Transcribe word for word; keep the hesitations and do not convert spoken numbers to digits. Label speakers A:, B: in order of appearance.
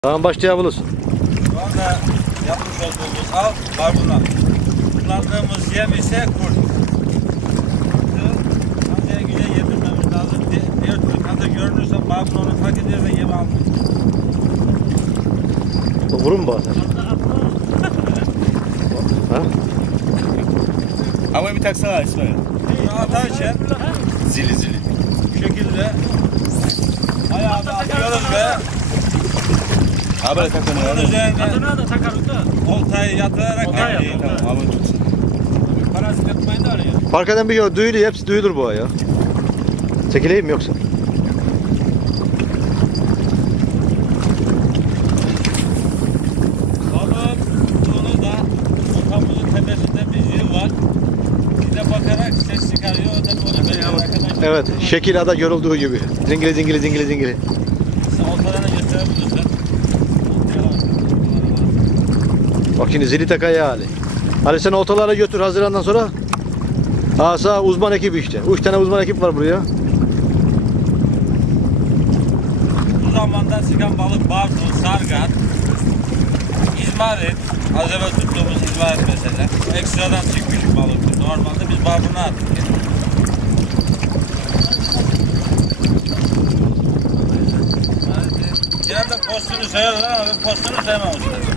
A: Tamam, başlayabiliriz.
B: Şu anda yapmış olduğumuz av barbuna. Kullandığımız yem ise kurt. Kurtu kancaya güzel yedirmemiz lazım. Di- Diğer türlü kanca görünürse barbun onu fark ediyor ve yem almıyor.
A: Vurur mu bazen? Ha?
C: Havaya bir taksana İsmail.
B: Bunu atarken
C: Zili zili.
B: bu şekilde ayağını atıyoruz ve
C: Habere takanı
B: bunun
C: var.
B: üzerine
D: Adına da takarız da.
B: oltayı yatırarak
D: Oltayı
B: bekleyin.
D: yap.
C: Tamam havaya tutsun.
D: Parası yapmayın da arıyor.
A: Fark eden bir yok. Duyulu, hepsi duyulur bu ay ya. Çekileyim mi yoksa?
B: Balığın tuttuğunu da ortamızın tepesinde bir zil var. Bize bakarak ses çıkarıyor. O da onu veriyor arkadaşlar.
A: Evet, şekil ada görüldüğü gibi. Dingili dingili dingili dingili.
B: Sen ortadan gösterebilirsin.
A: Bak şimdi zili takaya Ali. Ali sen oltalara götür Haziran'dan sonra. Asa uzman ekibi işte. Üç tane uzman ekip var buraya.
B: Bu zamanda çıkan balık barbun, sargan, izmarit, az evvel tuttuğumuz izmarit mesela. Ekstradan çıkmış bir balık. Normalde biz barbuna attık. Genelde postunu sayarlar ama ben postunu sevmem usta.